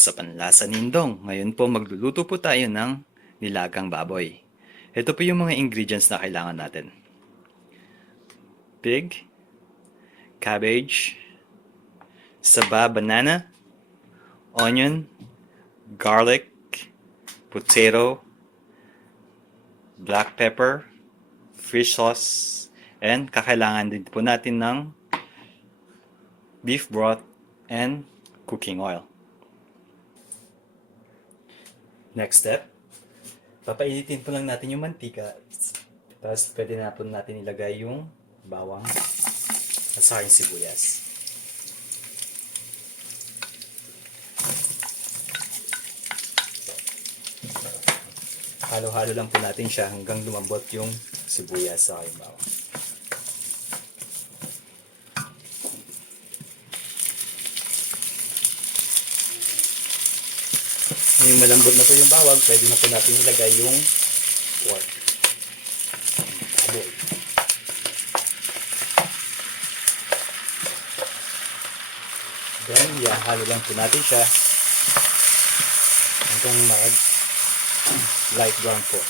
Sa Panlasa Nindong, ngayon po magluluto po tayo ng nilagang baboy. Ito po yung mga ingredients na kailangan natin. Pig, cabbage, saba banana, onion, garlic, potato, black pepper, fish sauce, and kakailangan din po natin ng beef broth and cooking oil. Next step, papainitin po lang natin yung mantika. Tapos pwede na po natin ilagay yung bawang at saka yung sibuyas. Halo-halo lang po natin siya hanggang lumambot yung sibuyas sa yung bawang. Ngayon malambot na po yung bawang, pwede na po natin ilagay yung pork. Baboy. Then, ihahalo lang po natin siya hanggang light brown po.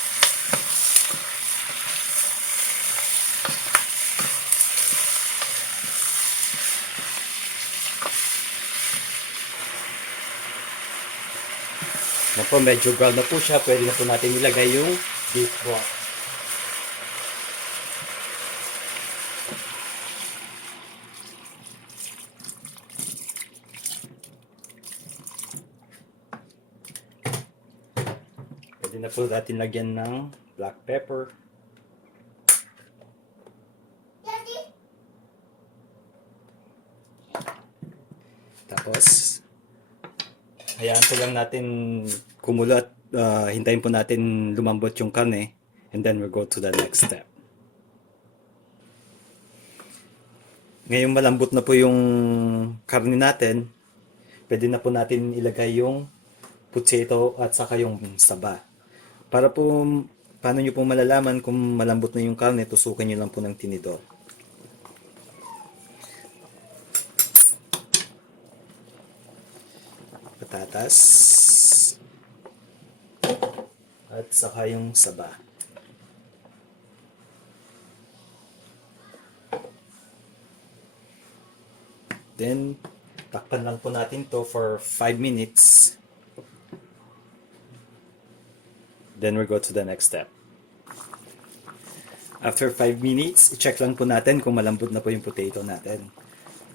Yan po, medyo brown na po siya. Pwede na po natin ilagay yung beef broth. Pwede na po natin lagyan ng black pepper. Tapos, hayaan po lang natin kumulat. Hintayin po natin lumambot yung karne. And then we'll go to the next step. Ngayong malambot na po yung karne natin, pwede na po natin ilagay yung potato at saka yung saba. Para po, paano nyo po malalaman kung malambot na yung karne, tusukan nyo lang po ng tinidor. Patatas at saka yung saba. Then, takpan lang po natin to for 5 minutes. Then we go to the next step. After 5 minutes, i-check lang po natin kung malambot na po yung potato natin.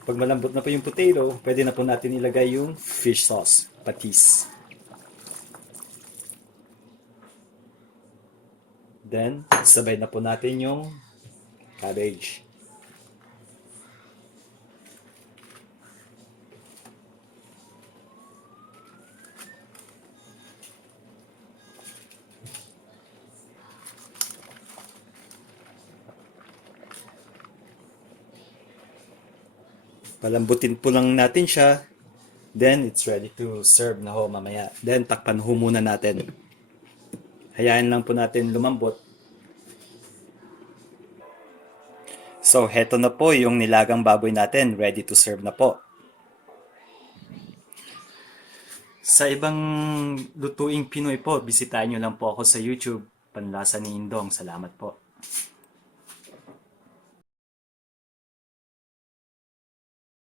Pag malambot na po yung potato, pwede na po natin ilagay yung fish sauce, patis. Then, sabay na po natin yung cabbage. Palambutin po lang natin siya. Then, it's ready to serve na ho mamaya. Then, takpan ho muna natin. Hayaan lang po natin lumambot. So, heto na po yung nilagang baboy natin. Ready to serve na po. Sa ibang lutuing Pinoy po, bisitahin nyo lang po ako sa YouTube. Panlasa ni Indong. Salamat po.